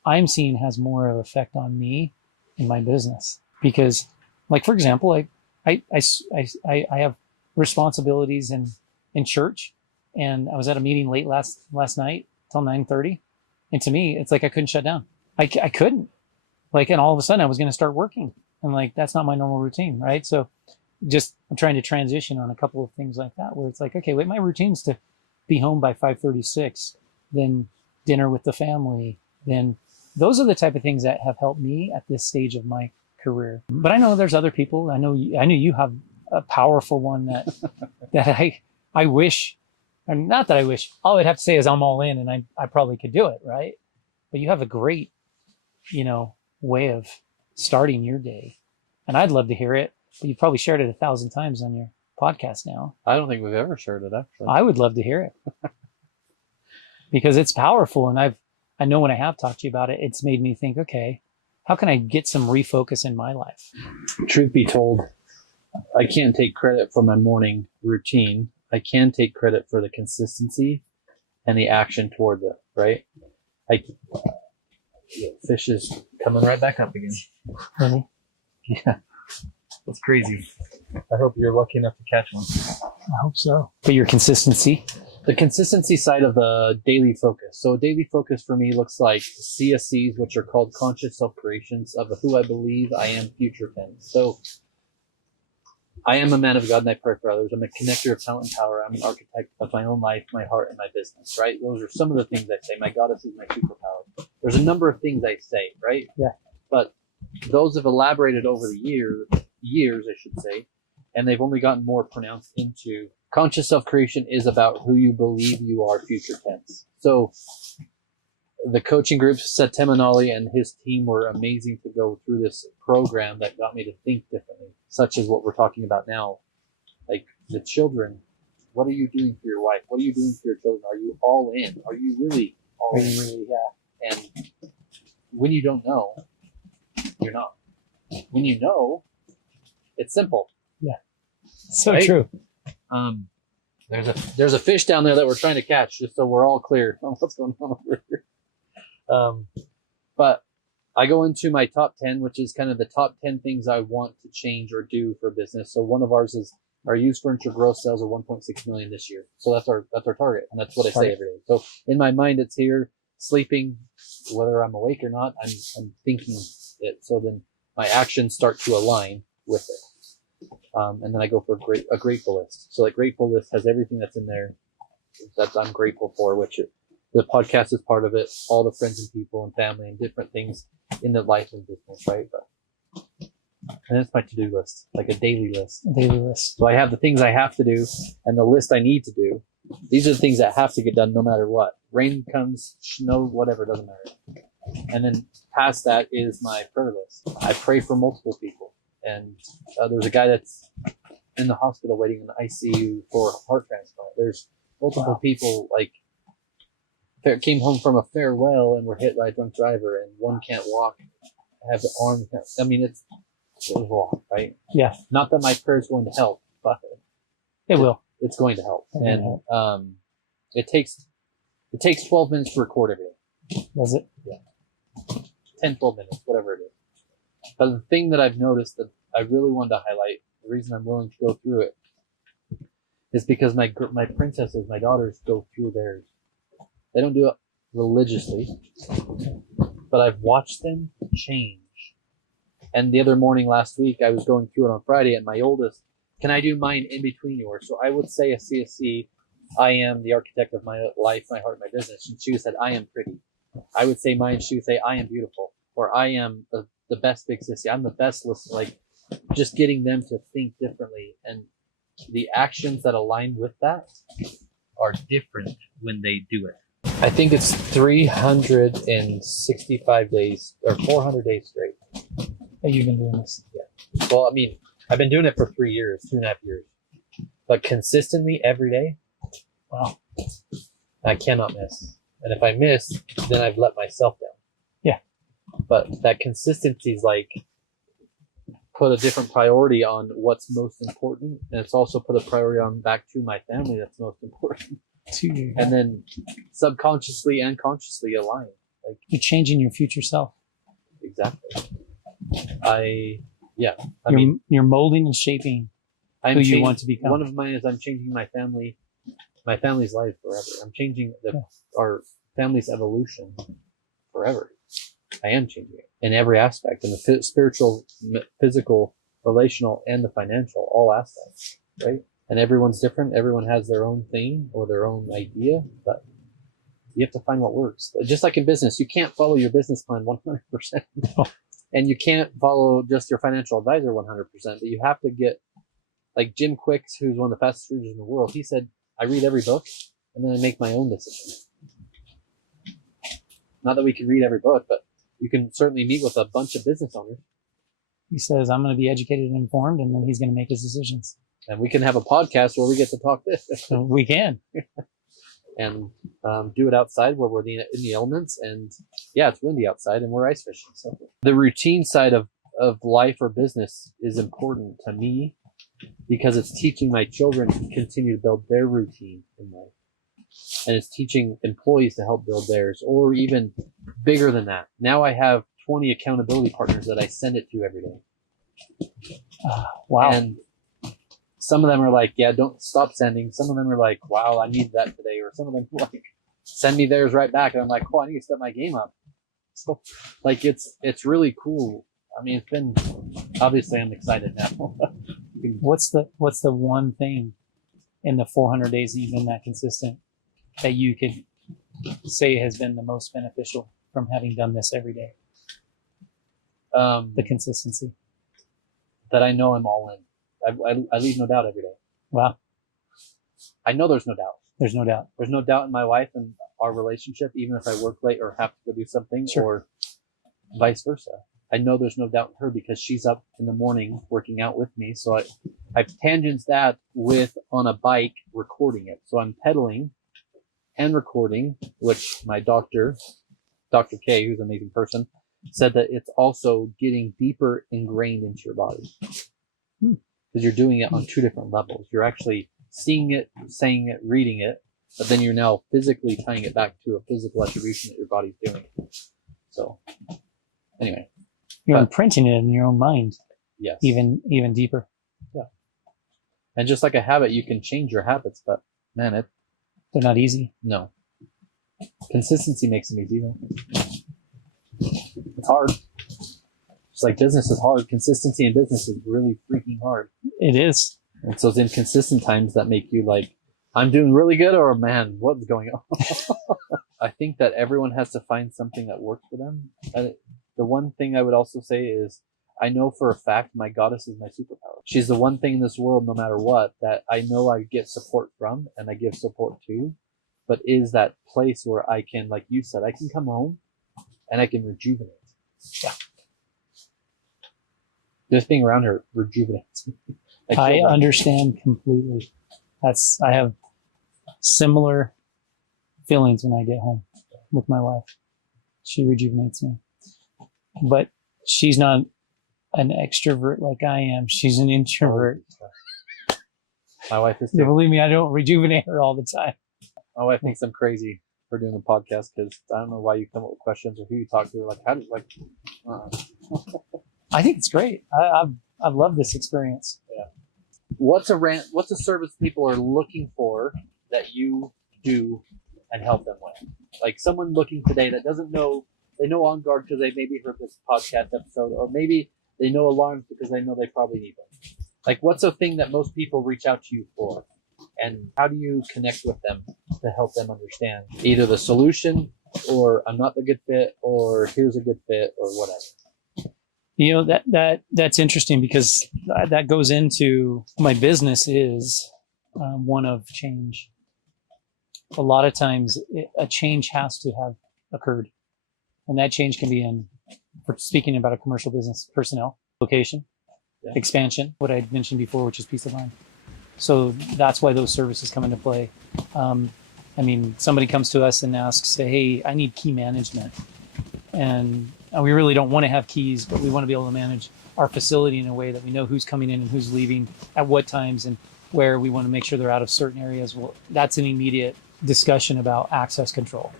I'm seeing has more of an effect on me in my business, because, like, for example, I have responsibilities in church, and I was at a meeting late last night till 9:30, and to me, it's like I couldn't shut down. I couldn't, like, and all of a sudden I was going to start working, and like that's not my normal routine, right? So just I'm trying to transition on a couple of things like that, where it's like, okay, wait, my routine's to be home by 5:36, then dinner with the family, then those are the type of things that have helped me at this stage of my career. But I know there's other people. I know you have a powerful one that I wish, and not that I wish, all I'd have to say is I'm all in, and I probably could do it, right? But you have a great, way of starting your day, and I'd love to hear it. But you've probably shared it 1,000 times on your podcast now. I don't think we've ever shared it, actually. I would love to hear it because it's powerful, and I know when I have talked to you about it, it's made me think, okay, how can I get some refocus in my life? Truth be told, I can't take credit for my morning routine. I can take credit for the consistency and the action toward it, right? Fish is coming right back up again. Really? Yeah. That's crazy. I hope you're lucky enough to catch one. I hope so. But your consistency? The consistency side of the daily focus. So daily focus for me looks like CSCs, which are called conscious self-creations of who I believe I am future tense. So I am a man of God and I pray for others. I'm a connector of talent and power. I'm an architect of my own life, my heart, and my business, right? Those are some of the things I say. My goddess is my superpower. There's a number of things I say, right? Yeah. But those have elaborated over the years, I should say, and they've only gotten more pronounced into conscious self-creation is about who you believe you are, future tense. So the coaching groups, Setemanali and his team were amazing to go through this program that got me to think differently, such as what we're talking about now. Like the children, what are you doing for your wife? What are you doing for your children? Are you all in? Are you really all in? Really, yeah. And when you don't know, you're not. When you know, it's simple. So Right? true. There's a fish down there that we're trying to catch, just so we're all clear on what's going on over here. But I go into my top 10, which is kind of the top 10 things I want to change or do for business. So one of ours is our used furniture gross sales are 1.6 million this year. So that's our target, and that's what I say every day. So in my mind, it's here, sleeping, whether I'm awake or not, I'm thinking it. So then my actions start to align with it. And then I go for a grateful list. So that grateful list has everything that's in there that I'm grateful for, which the podcast is part of it, all the friends and people and family and different things in the life and business, right? And that's my to-do list, like a daily list. A daily list. So I have the things I have to do and the list I need to do. These are the things that have to get done no matter what. Rain comes, snow, whatever, doesn't matter. And then past that is my prayer list. I pray for multiple people. And there's a guy that's in the hospital waiting in the ICU for a heart transplant. There's multiple people like came home from a farewell and were hit by a drunk driver, and one can't walk, have the arm. I mean, it's a lot, right? Yeah. Not that my prayer is going to help, but It will. it's going to help. It will And it takes 12 minutes to record every day. Does it? 10, 12 minutes, whatever it is. But the thing that I've noticed that I really wanted to highlight, the reason I'm willing to go through it, is because my princesses, my daughters, go through theirs. They don't do it religiously, but I've watched them change. And the other morning last week, I was going through it on Friday, and my oldest, can I do mine in between yours? So I would say a CSC, I am the architect of my life, my heart, my business. And she said, I am pretty. I would say mine, she would say, I am beautiful. Or I am the best big sissy. I'm the best listener. Like, just getting them to think differently. And the actions that align with that are different when they do it. I think it's 365 days or 400 days straight. That you've been doing this. Yeah. Well, I mean, I've been doing it for 3 years, 2.5 years. But consistently every day, Wow. I cannot miss. And if I miss, then I've let myself down. Yeah. But that consistency is like put a different priority on what's most important. And it's also put a priority on back to my family that's most important. And then subconsciously and consciously align. Like, you're changing your future self. exactly. I mean, You're molding and shaping I'm who you want to become. One of mine is I'm changing my family's life forever. I'm changing our family's evolution forever. I am changing it in every aspect, in the spiritual, physical, relational, and the financial, all aspects, right? And everyone's different. Everyone has their own thing or their own idea, but you have to find what works. Just like in business, you can't follow your business plan 100%. No. And you can't follow just your financial advisor 100%, but you have to get, like Jim Quick, who's one of the fastest readers in the world, he said, I read every book and then I make my own decision. Not that we can read every book, but you can certainly meet with a bunch of business owners. He says, I'm going to be educated and informed, and then he's going to make his decisions. And we can have a podcast where we get to talk this. So we can. And do it outside where we're in the elements. And yeah, it's windy outside and we're ice fishing. So the routine side of life or business is important to me because it's teaching my children to continue to build their routine in life. And it's teaching employees to help build theirs, or even bigger than that. Now I have 20 accountability partners that I send it to every day. Wow. And some of them are like, yeah, don't stop sending. Some of them are like, wow, I need that today. Or some of them are like, send me theirs right back. And I'm like, oh, I need to step my game up. So like, it's really cool. I mean, it's been, obviously I'm excited now, What's the one thing in the 400 days that you've been that consistent that you could say has been the most beneficial from having done this every day? The consistency. That I know I'm all in. I leave no doubt every day. Wow. I know there's no doubt. There's no doubt. There's no doubt in my wife and our relationship, even if I work late or have to go do something, Sure. or vice versa. I know there's no doubt in her because she's up in the morning working out with me. So I've tangents that with on a bike recording it. So I'm pedaling and recording, which my doctor, Dr. K, who's an amazing person, said that it's also getting deeper ingrained into your body. Because you're doing it on two different levels. You're actually seeing it, saying it, reading it, but then you're now physically tying it back to a physical attribution that your body's doing. So anyway. You're imprinting it in your own mind. Yes. Even deeper. Yeah. And just like a habit, you can change your habits, but man, they're not easy. No. Consistency makes them easy though. It's hard. Just like business is hard. Consistency in business is really freaking hard. It is. And so it's inconsistent times that make you like, I'm doing really good, or man, what's going on? I think that everyone has to find something that works for them. The one thing I would also say is, I know for a fact my goddess is my superpower. She's the one thing in this world, no matter what, that I know I get support from and I give support to, but is that place where I can, like you said, I can come home and I can rejuvenate. Yeah. Just being around her rejuvenates me. I understand completely. I have similar feelings when I get home with my wife. She rejuvenates me. But she's not an extrovert like I am. She's an introvert. My wife is Yeah, too. believe me, I don't rejuvenate her all the time. My wife thinks I'm crazy for doing the podcast because I don't know why you come up with questions or who you talk to. Like, how do I think it's great. I've loved this experience. Yeah. What's a service people are looking for that you do and help them with? Like someone looking today that doesn't know, they know On Guard because they maybe heard this podcast episode, or maybe they know alarms because they know they probably need them. Like what's a thing that most people reach out to you for? And how do you connect with them to help them understand either the solution or I'm not the good fit or here's a good fit or whatever? You know, that's interesting because that goes into my business is one of change. A lot of times a change has to have occurred. And that change can be for speaking about a commercial business, personnel, location, expansion, what I mentioned before, which is peace of mind. So that's why those services come into play. I mean, somebody comes to us and asks, hey, I need key management. And we really don't want to have keys, but we want to be able to manage our facility in a way that we know who's coming in and who's leaving at what times and where we want to make sure they're out of certain areas. Well, that's an immediate discussion about access control.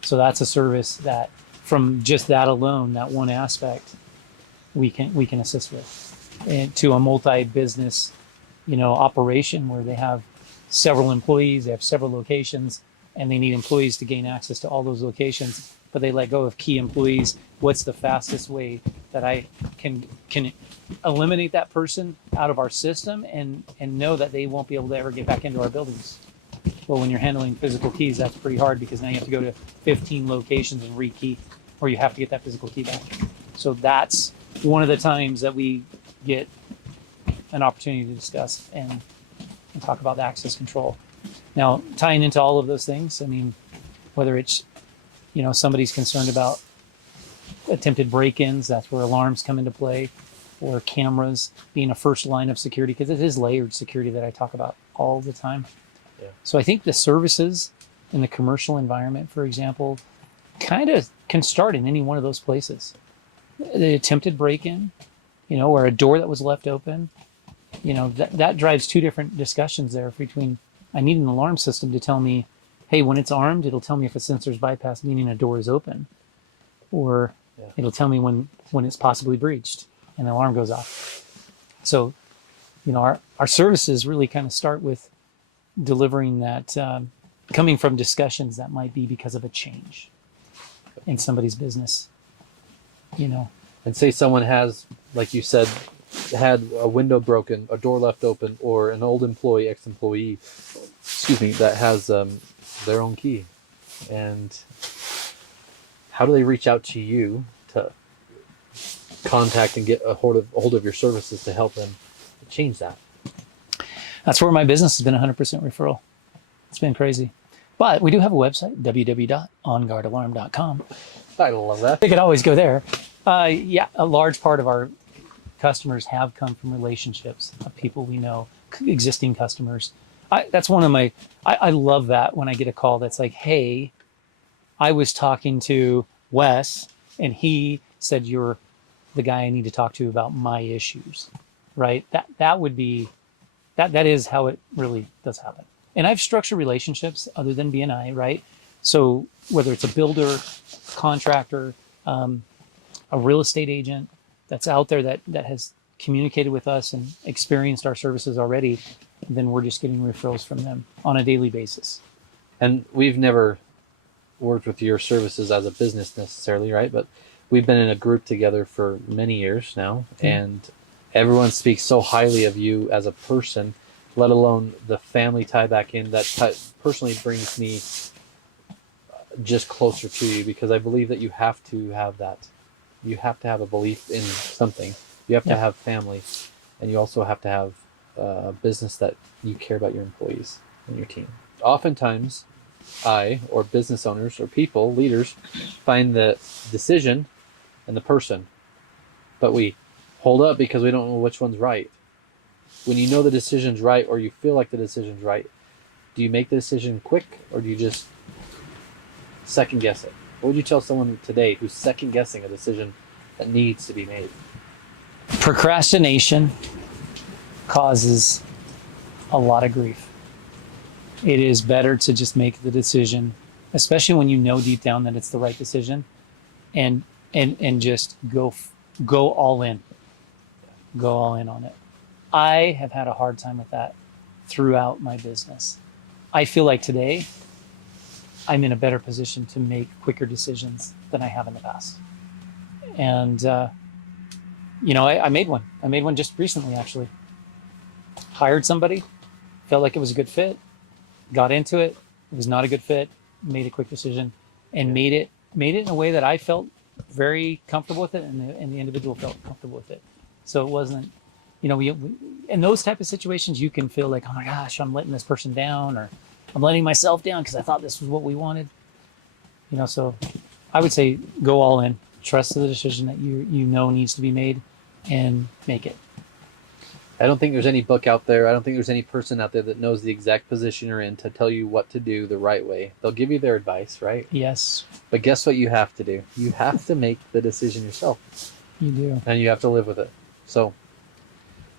So that's a service that from just that alone, that one aspect, we can assist with. And to a multi-business, operation where they have several employees, they have several locations, and they need employees to gain access to all those locations, but they let go of key employees. What's the fastest way that I can eliminate that person out of our system and know that they won't be able to ever get back into our buildings? Well, when you're handling physical keys, that's pretty hard because now you have to go to 15 locations and rekey, or you have to get that physical key back. So that's one of the times that we get an opportunity to discuss and talk about the access control. Now, tying into all of those things, I mean, whether it's, somebody's concerned about attempted break-ins, that's where alarms come into play, or cameras being a first line of security, because it is layered security that I talk about all the time. Yeah. So I think the services in the commercial environment, for example, kind of can start in any one of those places. The attempted break-in, or a door that was left open, that drives two different discussions there between, I need an alarm system to tell me, hey, when it's armed, it'll tell me if a sensor's bypassed, meaning a door is open, or it'll tell me when it's possibly breached and the alarm goes off. So, our services really kind of start with delivering that, coming from discussions that might be because of a change in somebody's business, And say someone has, like you said, had a window broken, a door left open, or an old employee, ex-employee, excuse me, that has their own key. And how do they reach out to you to contact and get a hold of your services to help them change that? That's where my business has been 100% referral. It's been crazy. But we do have a website, www.onguardalarm.com. I love that. They could always go there. Yeah, a large part of our customers have come from relationships of people we know, existing customers. That's one of my, I love that when I get a call that's like, hey, I was talking to Wes and he said you're the guy I need to talk to about my issues, right? That would be, that is how it really does happen. And I've structured relationships other than BNI, right? So whether it's a builder, contractor, a real estate agent that's out there that has communicated with us and experienced our services already, then we're just getting referrals from them on a daily basis. And we've never worked with your services as a business necessarily, right? But we've been in a group together for many years now, and everyone speaks so highly of you as a person, let alone the family tie back in. That personally brings me just closer to you, because I believe that you have to have that. You have to have a belief in something. You have to have family, and you also have to have a business that you care about your employees and your team. Oftentimes, or business owners or people, leaders, find the decision and the person, but we hold up because we don't know which one's right. When you know the decision's right, or you feel like the decision's right, do you make the decision quick, or do you just second guess it? What would you tell someone today who's second guessing a decision that needs to be made? Procrastination causes a lot of grief. It is better to just make the decision, especially when you know deep down that it's the right decision, and just go all in. Go all in on it. I have had a hard time with that throughout my business. I feel like today I'm in a better position to make quicker decisions than I have in the past. And, I made one. I made one just recently, actually. Hired somebody, felt like it was a good fit, got into it. It was not a good fit, made a quick decision, and made it in a way that I felt very comfortable with it, and the individual felt comfortable with it. So it wasn't, we in those type of situations, you can feel like, oh my gosh, I'm letting this person down, or I'm letting myself down because I thought this was what we wanted. So I would say go all in, trust the decision that you know needs to be made, and make it. I don't think there's any book out there. I don't think there's any person out there that knows the exact position you're in to tell you what to do the right way. They'll give you their advice, right? Yes. But guess what you have to do? You have to make the decision yourself. You do. And you have to live with it. So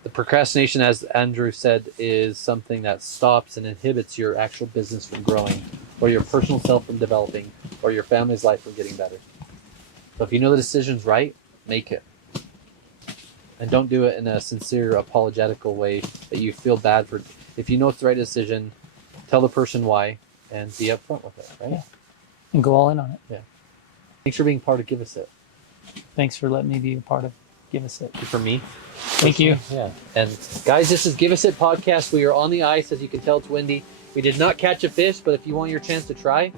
the procrastination, as Andrew said, is something that stops and inhibits your actual business from growing, or your personal self from developing, or your family's life from getting better. So if you know the decision's right, make it. And don't do it in a sincere, apologetical way that you feel bad for. If you know it's the right decision, tell the person why and be upfront with it, right? Yeah. And go all in on it. Yeah. Thanks for being part of Give Us It. Thanks for letting me be a part of Give Us It. For me. Thank you. Yeah. And guys, this is Give Us It podcast. We are on the ice. As you can tell, it's windy. We did not catch a fish, but if you want your chance to try,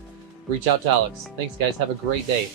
reach out to Alex. Thanks, guys. Have a great day.